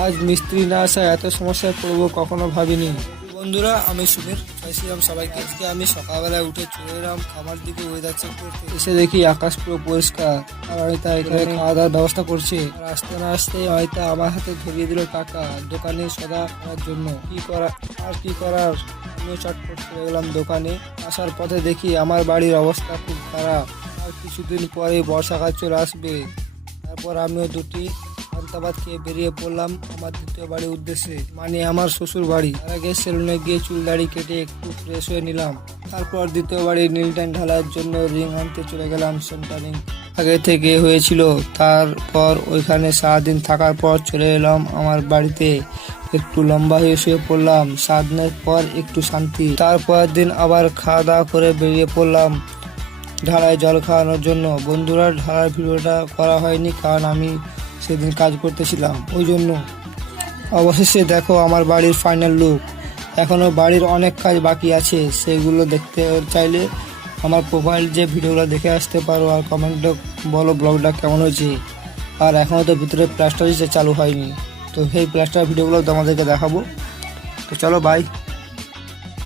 আজ মিস্ত্রি না আসায় এত সমস্যায় পড়বো কখনো ভাবিনি। বন্ধুরা, আমি সুমির চাইছিলাম সবাইকে। আজকে আমি সকালবেলায় উঠে চলে এলাম খামার দিকে ওয়েদার চেক করতে। এসে দেখি আকাশ পুরো পরিষ্কার আর অনিতা এখানে খাওয়া দাওয়ার ব্যবস্থা করছে। আর আসতে না আসতে অনিতা আমার হাতে ধরিয়ে দিল টাকা দোকানে সদা করার জন্য। কি করার আমিও চটপট চলে গেলাম দোকানে। আসার পথে দেখি আমার বাড়ির অবস্থা খুব খারাপ। আর কিছুদিন পরে বর্ষাকাল চলে আসবে। তারপর আমিও দুটি পান্তাভাত খেয়ে বেরিয়ে পড়লাম আমার দ্বিতীয় বাড়ির উদ্দেশ্যে, মানে আমার শ্বশুর বাড়ি। তার আগে সেলুনে গিয়ে চুল দাড়ি কেটে একটু ফ্রেশ হয়ে নিলাম। তারপর দ্বিতীয় বাড়ির নীল টাইন ঢালাইয়ের জন্য রিং আনতে চলে গেলাম। সেন্টারিং আগে থেকে হয়েছিল। তারপর ওইখানে সারাদিন থাকার পর চলে এলাম আমার বাড়িতে। একটু লম্বা হয়ে শুয়ে পড়লাম। 7 দিনের পর একটু শান্তি। তারপর দিন আবার খাওয়া দাওয়া করে বেরিয়ে পড়লাম ঢালায় জল খাওয়ানোর জন্য। বন্ধুরা, ঢালার ভিডিওটা করা হয়নি কারণ আমি সেদিন কাজ করতেছিলাম, ওই জন্য। অবশেষে দেখো আমার বাড়ির ফাইনাল লুক। এখনও বাড়ির অনেক কাজ বাকি আছে, সেগুলো দেখতে চাইলে আমার প্রোফাইল যে ভিডিওগুলো দেখে আসতে পারো। আর কমেন্টে বলো ব্লগটা কেমন হয়েছে। আর এখনও তো ভিতরে প্লাস্টার চালু হয়নি, তো সেই প্লাস্টার ভিডিওগুলো তোমাদেরকে দেখাবো। তো চলো, বাই।